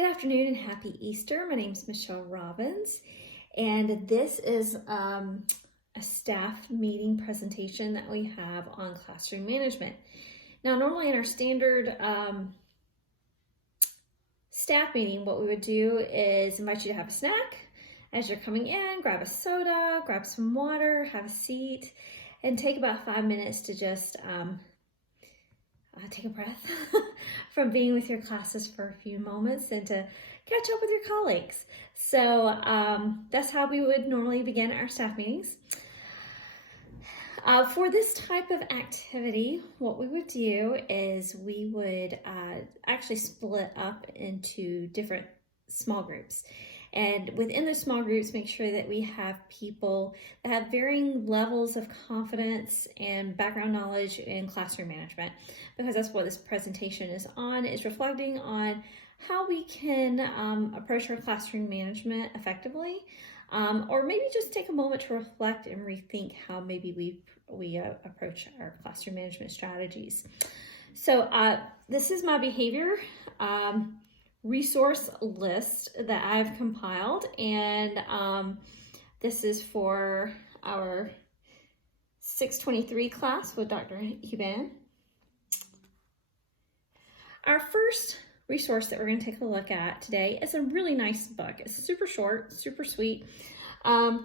Good afternoon and happy Easter. My name is Michelle Robbins, and this is a staff meeting presentation that we have on classroom management. Now, normally in our standard staff meeting, what we would do is invite you to have a snack as you're coming in, grab a soda, grab some water, have a seat, and take about 5 minutes to just take a breath from being with your classes for a few moments and to catch up with your colleagues. So that's how we would normally begin our staff meetings. For this type of activity, what we would do is we would actually split up into different small groups. And within those small groups, make sure that we have people that have varying levels of confidence and background knowledge in classroom management, because that's what this presentation is on, is reflecting on how we can approach our classroom management effectively, or maybe just take a moment to reflect and rethink how maybe we approach our classroom management strategies. So this is my behavior resource list that I've compiled, and this is for our 623 class with Dr. Huban. Our first resource that we're going to take a look at today is a really nice book. It's super short, super sweet. The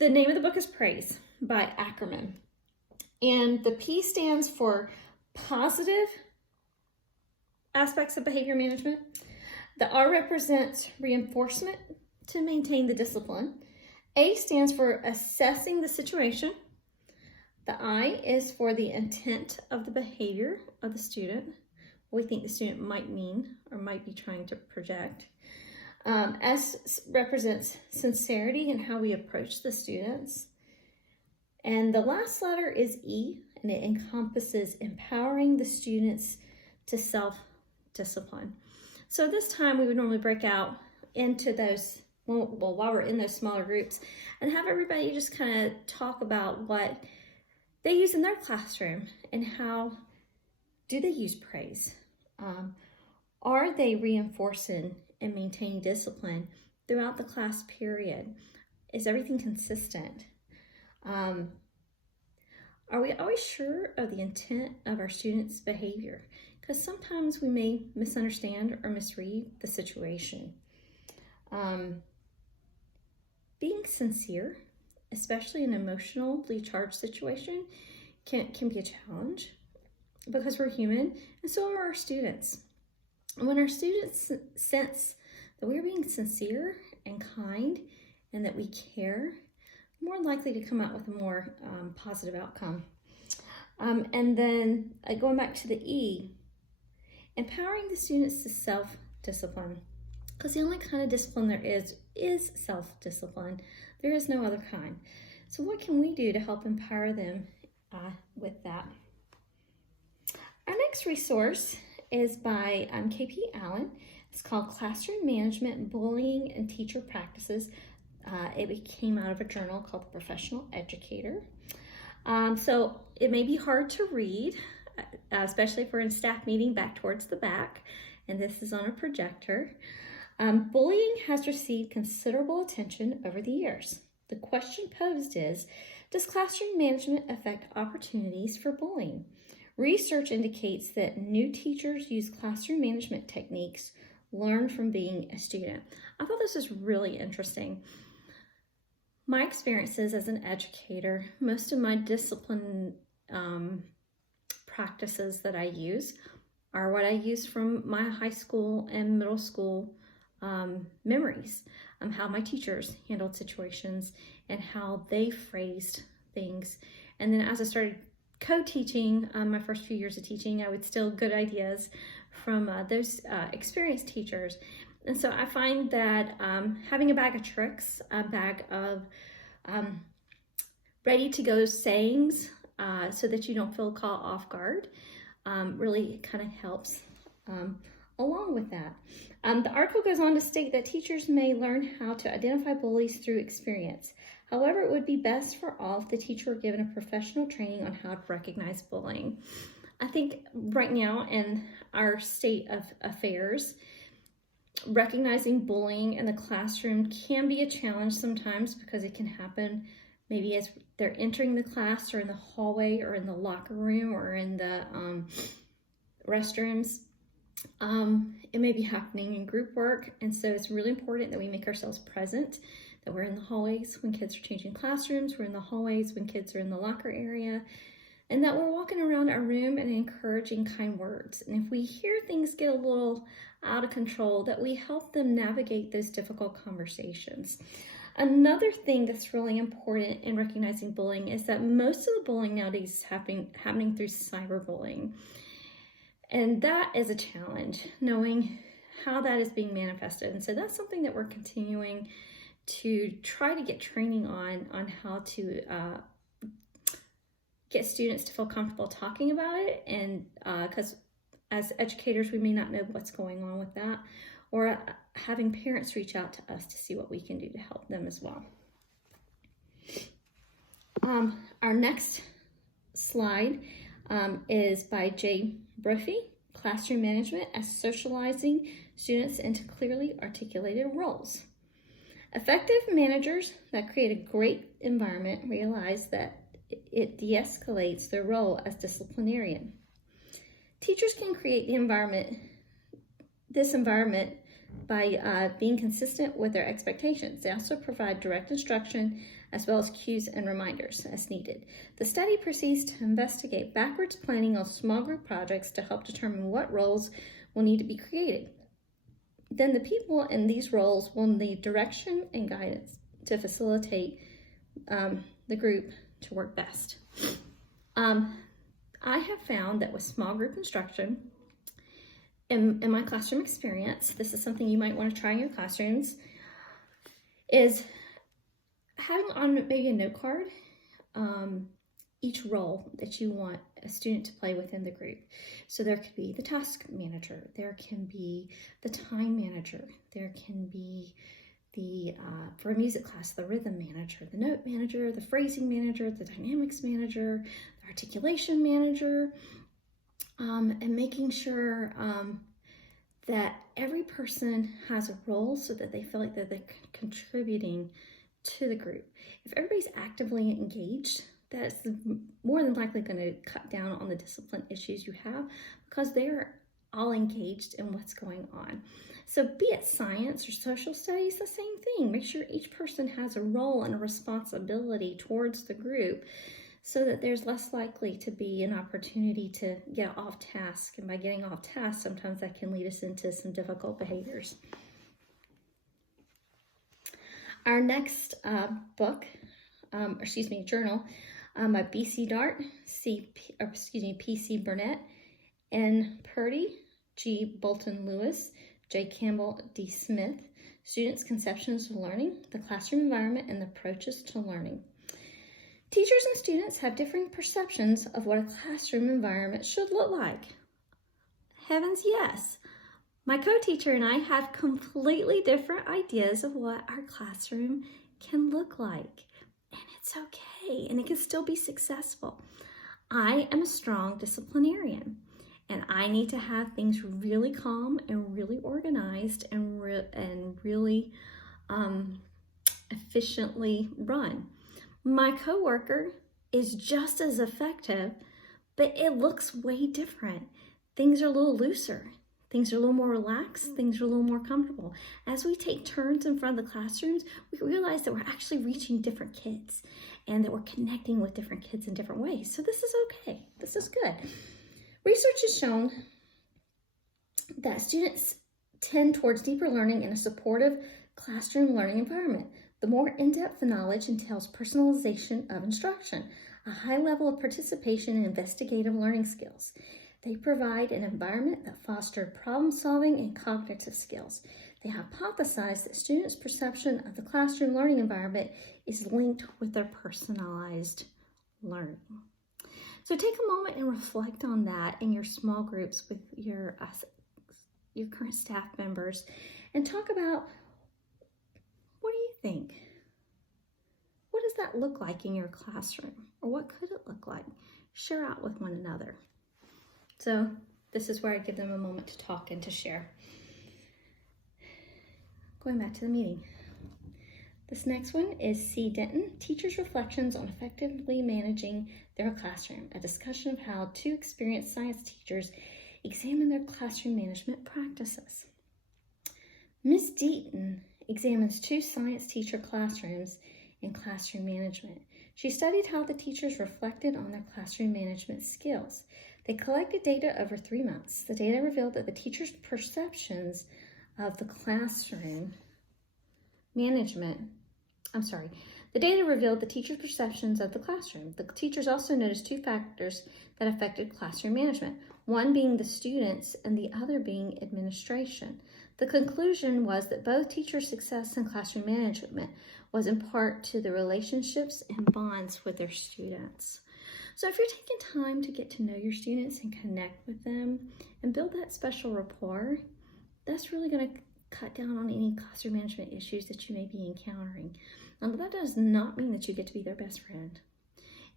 name of the book is Praise by Ackerman, and the P stands for positive aspects of behavior management. The R represents reinforcement to maintain the discipline. A stands for assessing the situation. The I is for the intent of the behavior of the student, what we think the student might mean or might be trying to project. S represents sincerity and how we approach the students. And the last letter is E, and it encompasses empowering the students to self-discipline. So this time we would normally break out into those, while we're in those smaller groups, and have everybody just kind of talk about what they use in their classroom and how do they use praise. Are they reinforcing and maintaining discipline throughout the class period? Is everything consistent? Are we always sure of the intent of our students' behavior? Because sometimes we may misunderstand or misread the situation. Being sincere, especially in an emotionally charged situation, can be a challenge because we're human, and so are our students. And when our students sense that we're being sincere and kind and that we care, we're more likely to come out with a more positive outcome. And then going back to the E, empowering the students to self-discipline, because the only kind of discipline there is self-discipline. There is no other kind. So what can we do to help empower them with that? Our next resource is by KP Allen. It's called Classroom Management, Bullying, and Teacher Practices. It came out of a journal called The Professional Educator. So it may be hard to read, especially if we're in a staff meeting back towards the back, and this is on a projector. Bullying has received considerable attention over the years. The question posed is, does classroom management affect opportunities for bullying? Research indicates that new teachers use classroom management techniques learned from being a student. I thought this was really interesting. My experiences as an educator, most of my discipline practices that I use are what I use from my high school and middle school memories, how my teachers handled situations and how they phrased things. And then as I started co-teaching, my first few years of teaching, I would steal good ideas from those experienced teachers. And so I find that having a bag of tricks, a bag of ready-to-go sayings so that you don't feel caught off guard really kind of helps along with that. The article goes on to state that teachers may learn how to identify bullies through experience. However, it would be best for all if the teacher were given a professional training on how to recognize bullying. I think right now in our state of affairs, Recognizing bullying in the classroom can be a challenge sometimes because it can happen maybe as they're entering the class or in the hallway or in the locker room or in the restrooms. It may be happening in group work, and so it's really important that we make ourselves present, that we're in the hallways when kids are changing classrooms, we're in the hallways when kids are in the locker area, and that we're walking around our room and encouraging kind words. And if we hear things get a little out of control, that we help them navigate those difficult conversations. Another thing that's really important in recognizing bullying is that most of the bullying nowadays is happening through cyberbullying. And that is a challenge, knowing how that is being manifested. And so that's something that we're continuing to try to get training on how to get students to feel comfortable talking about it. And because as educators, we may not know what's going on with that, or having parents reach out to us to see what we can do to help them as well. Our next slide is by Jay Brophy, Classroom Management as Socializing Students into Clearly Articulated Roles. Effective managers that create a great environment realize that it de-escalates their role as disciplinarian. Teachers can create this environment by being consistent with their expectations. They also provide direct instruction as well as cues and reminders as needed. The study proceeds to investigate backwards planning on small group projects to help determine what roles will need to be created. Then the people in these roles will need direction and guidance to facilitate the group to work best. I have found that with small group instruction, in my classroom experience, this is something you might want to try in your classrooms, is having on maybe a note card each role that you want a student to play within the group. So there could be the task manager, there can be the time manager, there can be the, for a music class, the rhythm manager, the note manager, the phrasing manager, the dynamics manager, the articulation manager, and making sure that every person has a role so that they feel like they're contributing to the group. If everybody's actively engaged, that's more than likely going to cut down on the discipline issues you have because they're all engaged in what's going on. So be it science or social studies, the same thing. Make sure each person has a role and a responsibility towards the group so that there's less likely to be an opportunity to get off task. And by getting off task, sometimes that can lead us into some difficult behaviors. Our next journal by B.C. Dart, P.C. Burnett, N. Purdy, G. Bolton Lewis, J. Campbell, D. Smith, Students' Conceptions of Learning, the Classroom Environment, and the Approaches to Learning. Teachers and students have differing perceptions of what a classroom environment should look like. Heavens, yes. My co-teacher and I have completely different ideas of what our classroom can look like. And it's okay, and it can still be successful. I am a strong disciplinarian, and I need to have things really calm and really organized and really efficiently run. My coworker is just as effective, but it looks way different. Things are a little looser. Things are a little more relaxed. Things are a little more comfortable. As we take turns in front of the classrooms, we realize that we're actually reaching different kids and that we're connecting with different kids in different ways. So this is okay. This is good. Research has shown that students tend towards deeper learning in a supportive classroom learning environment. The more in-depth the knowledge entails personalization of instruction, a high level of participation in investigative learning skills. They provide an environment that fosters problem-solving and cognitive skills. They hypothesize that students' perception of the classroom learning environment is linked with their personalized learning. So take a moment and reflect on that in your small groups with your current staff members and talk about, what do you think? What does that look like in your classroom? Or what could it look like? Share out with one another. So this is where I give them a moment to talk and to share. Going back to the meeting. This next one is C. Denton, Teachers' Reflections on Effectively Managing Their Classroom, a discussion of how two experienced science teachers examine their classroom management practices. Ms. Deaton examines two science teacher classrooms in classroom management. She studied how the teachers reflected on their classroom management skills. They collected data over 3 months. The data revealed that the teachers' perceptions of the classroom the data revealed the teachers' perceptions of the classroom. The teachers also noticed two factors that affected classroom management, one being the students and the other being administration. The conclusion was that both teachers' success in classroom management was in part to the relationships and bonds with their students. So if you're taking time to get to know your students and connect with them and build that special rapport, that's really going to cut down on any classroom management issues that you may be encountering. Now, that does not mean that you get to be their best friend.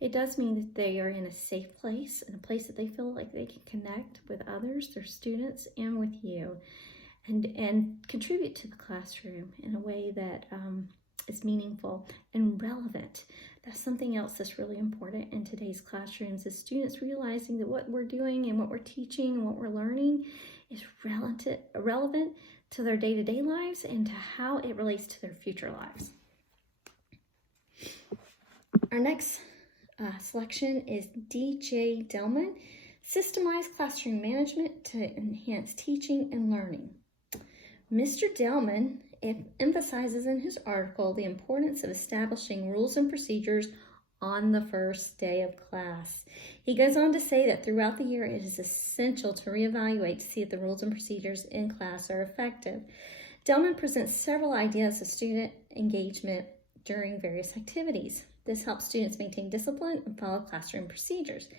It does mean that they are in a safe place, in a place that they feel like they can connect with others, their students, and with you, and contribute to the classroom in a way that is meaningful and relevant. That's something else that's really important in today's classrooms, is students realizing that what we're doing and what we're teaching and what we're learning is relevant to their day-to-day lives and to how it relates to their future lives. Our next selection is D.J. Delman, Systemized Classroom Management to Enhance Teaching and Learning. Mr. Delman emphasizes in his article the importance of establishing rules and procedures on the first day of class. He goes on to say that throughout the year, it is essential to reevaluate to see if the rules and procedures in class are effective. Delman presents several ideas of student engagement during various activities. This helps students maintain discipline and follow classroom procedures.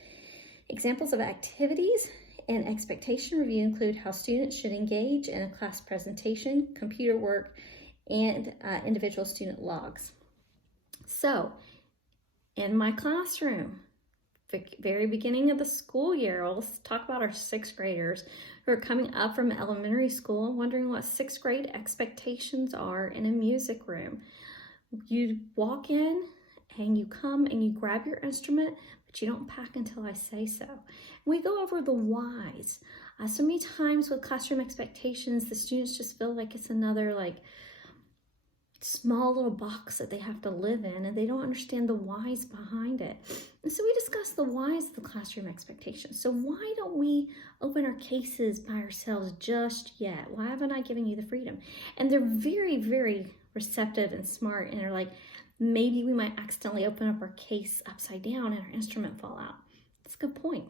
Examples of activities and expectation review include how students should engage in a class presentation, computer work, and individual student logs. So, in my classroom, the very beginning of the school year, let's talk about our 6th graders who are coming up from elementary school, wondering what 6th grade expectations are in a music room. You walk in and you come and you grab your instrument, but you don't pack until I say so. And we go over the whys. So many times with classroom expectations, the students just feel like it's another small little box that they have to live in, and they don't understand the whys behind it. And so we discuss the whys of the classroom expectations. So why don't we open our cases by ourselves just yet? Why haven't I given you the freedom? And they're very, very receptive and smart, and are like, maybe we might accidentally open up our case upside down and our instrument fall out. That's a good point.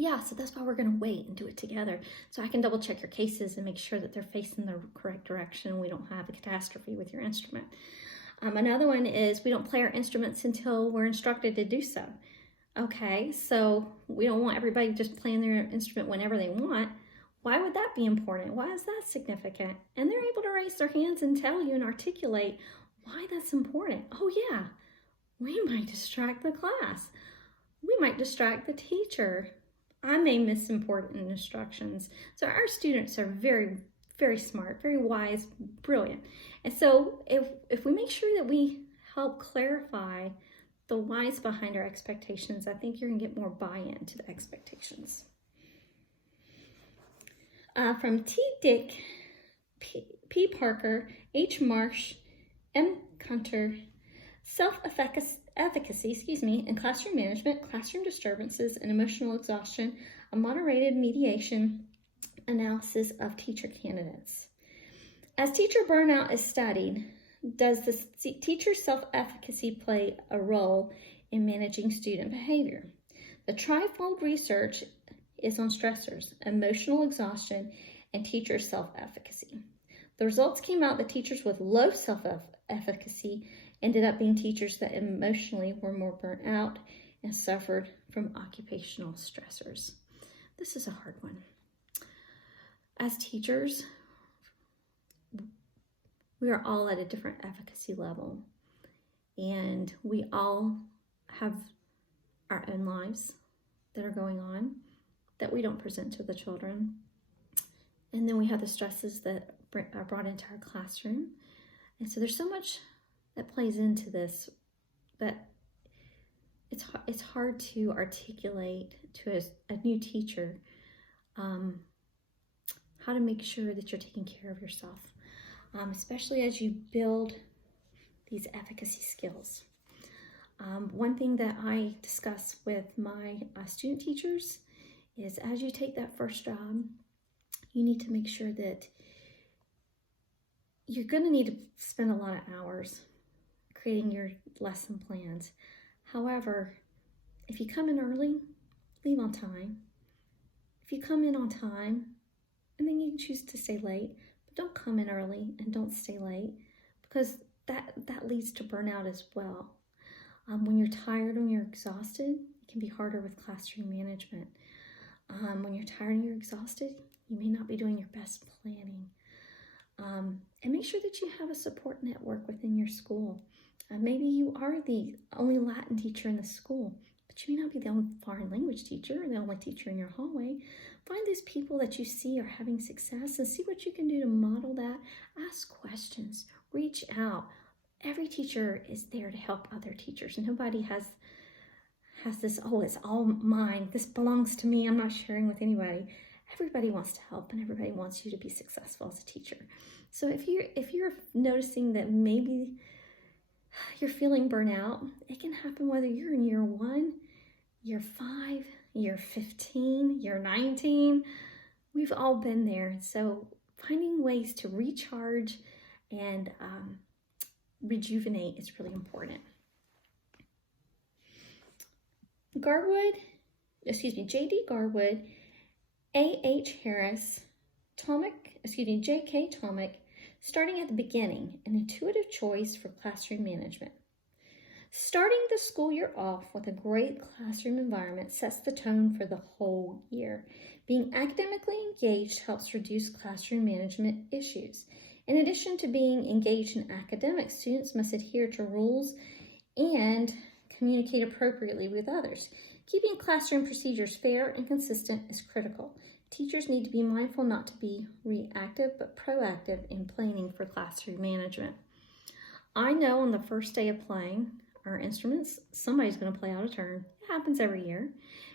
Yeah, so that's why we're going to wait and do it together, so I can double check your cases and make sure that they're facing the correct direction and we don't have a catastrophe with your instrument. Another one is we don't play our instruments until we're instructed to do so. Okay, so we don't want everybody just playing their instrument whenever they want. Why would that be important? Why is that significant? And they're able to raise their hands and tell you and articulate why that's important. Oh yeah, we might distract the class. We might distract the teacher. I may miss important instructions. So our students are very, very smart, very wise, brilliant. And so if we make sure that we help clarify the whys behind our expectations, I think you're gonna get more buy-in to the expectations. From T. Dick, P. Parker, H. Marsh, M. Kunter, Self-efficacy, in classroom management, classroom disturbances, and emotional exhaustion, a moderated mediation analysis of teacher candidates. As teacher burnout is studied, does the teacher self-efficacy play a role in managing student behavior? The trifold research is on stressors, emotional exhaustion, and teacher self-efficacy. The results came out that teachers with low self-efficacy ended up being teachers that emotionally were more burnt out and suffered from occupational stressors. This is a hard one. As teachers, we are all at a different efficacy level, and we all have our own lives that are going on that we don't present to the children. And then we have the stresses that are brought into our classroom. And so there's so much that plays into this that it's hard to articulate to a new teacher how to make sure that you're taking care of yourself, especially as you build these efficacy skills. One thing that I discuss with my student teachers is as you take that first job, you need to make sure that you're going to need to spend a lot of hours creating your lesson plans. However, if you come in early, leave on time. If you come in on time, and then you can choose to stay late, but don't come in early and don't stay late, because that leads to burnout as well. When you're tired, when you're exhausted, it can be harder with classroom management. When you're tired and you're exhausted, you may not be doing your best planning. And make sure that you have a support network within your school. Maybe you are the only Latin teacher in the school, but you may not be the only foreign language teacher or the only teacher in your hallway. Find those people that you see are having success and see what you can do to model that. Ask questions, reach out. Every teacher is there to help other teachers. Nobody has this, oh, it's all mine. This belongs to me. I'm not sharing with anybody. Everybody wants to help and everybody wants you to be successful as a teacher. So if you're noticing that maybe you're feeling burnout, it can happen whether you're in year 1, year 5, year 15, year 19. We've all been there. So finding ways to recharge and rejuvenate is really important. J.D. Garwood, A.H. Harris, J.K. Tomic, starting at the beginning, an intuitive choice for classroom management. Starting the school year off with a great classroom environment sets the tone for the whole year. Being academically engaged helps reduce classroom management issues. In addition to being engaged in academics, students must adhere to rules and communicate appropriately with others. Keeping classroom procedures fair and consistent is critical. Teachers need to be mindful not to be reactive but proactive in planning for classroom management. I know on the first day of playing our instruments, somebody's going to play out of turn. It happens every year.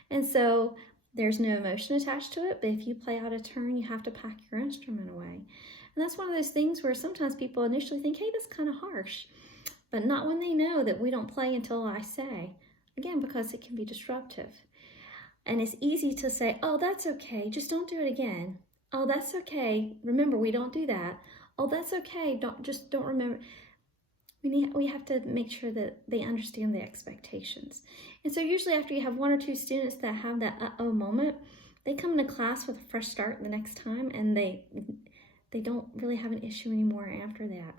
And so there's no emotion attached to it, but if you play out of turn, you have to pack your instrument away. And that's one of those things where sometimes people initially think, hey, that's kind of harsh, but not when they know that we don't play until I say. Again, because it can be disruptive. And it's easy to say, oh, that's okay, just don't do it again. Oh, that's okay, remember, we don't do that. Oh, that's okay, don't remember. We have to make sure that they understand the expectations. And so usually after you have 1 or 2 students that have that uh-oh moment, they come into class with a fresh start the next time, and they don't really have an issue anymore after that.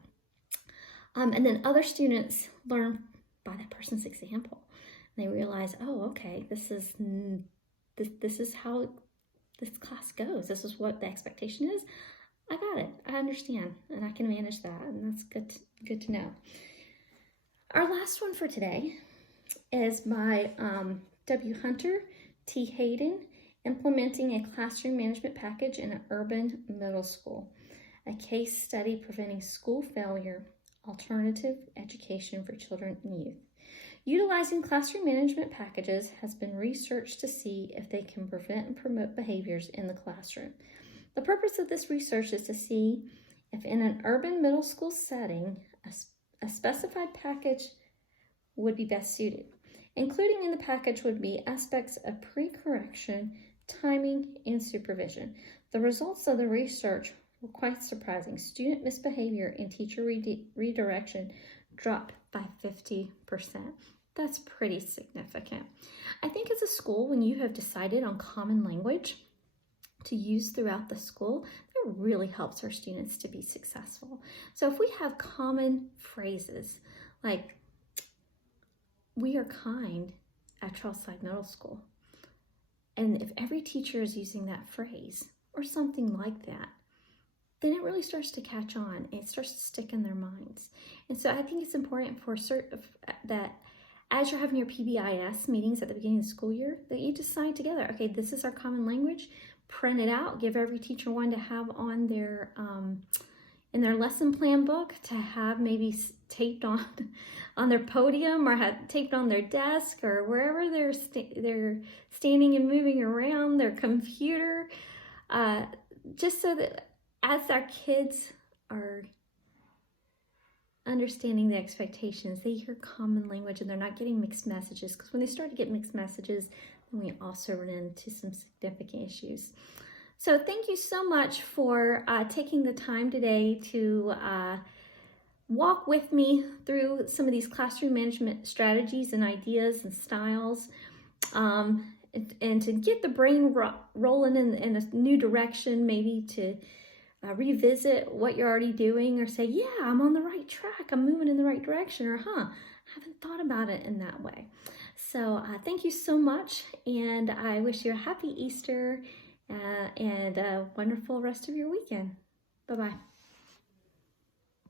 And then other students learn by that person's example. They realize, oh, okay, this is how this class goes. This is what the expectation is. I got it. I understand, and I can manage that, and that's good to know. Our last one for today is by W. Hunter T. Hayden, Implementing a Classroom Management Package in an Urban Middle School, a Case Study Preventing School Failure, Alternative Education for Children and Youth. Utilizing classroom management packages has been researched to see if they can prevent and promote behaviors in the classroom. The purpose of this research is to see if in an urban middle school setting, a specified package would be best suited. Including in the package would be aspects of pre-correction, timing, and supervision. The results of the research were quite surprising. Student misbehavior and teacher redirection dropped by 50%. That's pretty significant. I think as a school, when you have decided on common language to use throughout the school, that really helps our students to be successful. So if we have common phrases like, we are kind at Trailside Middle School, and if every teacher is using that phrase or something like that, then it really starts to catch on. It starts to stick in their minds. And so I think it's important for that as you're having your PBIS meetings at the beginning of the school year, that you decide together, okay, this is our common language. print it out, give every teacher one to have on their in their lesson plan book, to have maybe taped on their podium, or have taped on their desk, or wherever they're standing and moving around their computer, just so that as our kids are understanding the expectations, they hear common language and they're not getting mixed messages, because when they start to get mixed messages, then we also run into some significant issues. So thank you so much for taking the time today to walk with me through some of these classroom management strategies and ideas and styles, and to get the brain rolling in a new direction, maybe to revisit what you're already doing, or say, yeah, I'm on the right track, I'm moving in the right direction, or I haven't thought about it in that way. So thank you so much, and I wish you a happy Easter and a wonderful rest of your weekend. Bye-bye.